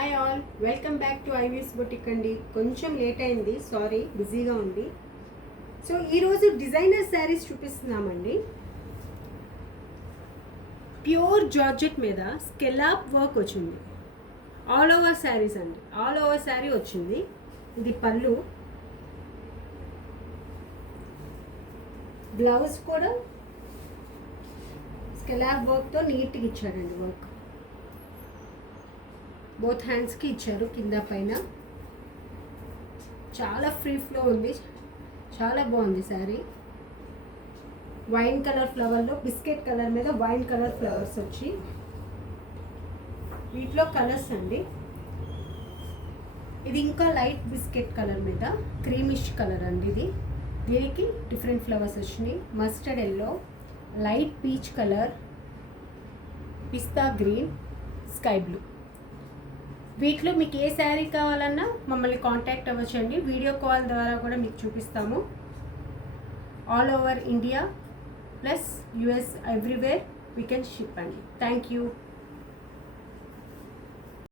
Hi all, welcome back to IVs boutique అండి. కొంచెం late అయింది, సారీ, బిజీగా ఉంది. సో ఈరోజు డిజైనర్ శారీస్ చూపిస్తున్నామండి. ప్యూర్ జార్జెట్ మీద స్కెలాప్ వర్క్ వచ్చింది. ఆల్ ఓవర్ శారీస్ అండి, ఆల్ ఓవర్ శారీ వచ్చింది. ఇది పళ్ళు, బ్లౌజ్ కూడా స్కెలాప్ వర్క్తో నీట్గా ఇచ్చారండి. వర్క్ బోత్ హ్యాండ్స్కి ఇచ్చారు, కింద పైన. చాలా ఫ్రీ ఫ్లో ఉంది, చాలా బాగుంది శారీ. వైన్ కలర్ ఫ్లవర్లో బిస్కెట్ కలర్ మీద వైన్ కలర్ ఫ్లవర్స్ వచ్చి, వీటిలో కలర్స్ అండి. ఇది ఇంకా లైట్ బిస్కెట్ కలర్ మీద క్రీమిష్ కలర్ అండి. ఇది దీనికి డిఫరెంట్ ఫ్లవర్స్ వచ్చినాయి. Mustard yellow, light peach colour, pista green, sky blue. వీటిలో మీకు ఏ శారీ కావాలన్నా మమ్మల్ని కాంటాక్ట్ అవ్వచ్చండి. వీడియో కాల్ ద్వారా కూడా మీకు చూపిస్తాము. All over India plus US everywhere we can ship అండి. Thank you.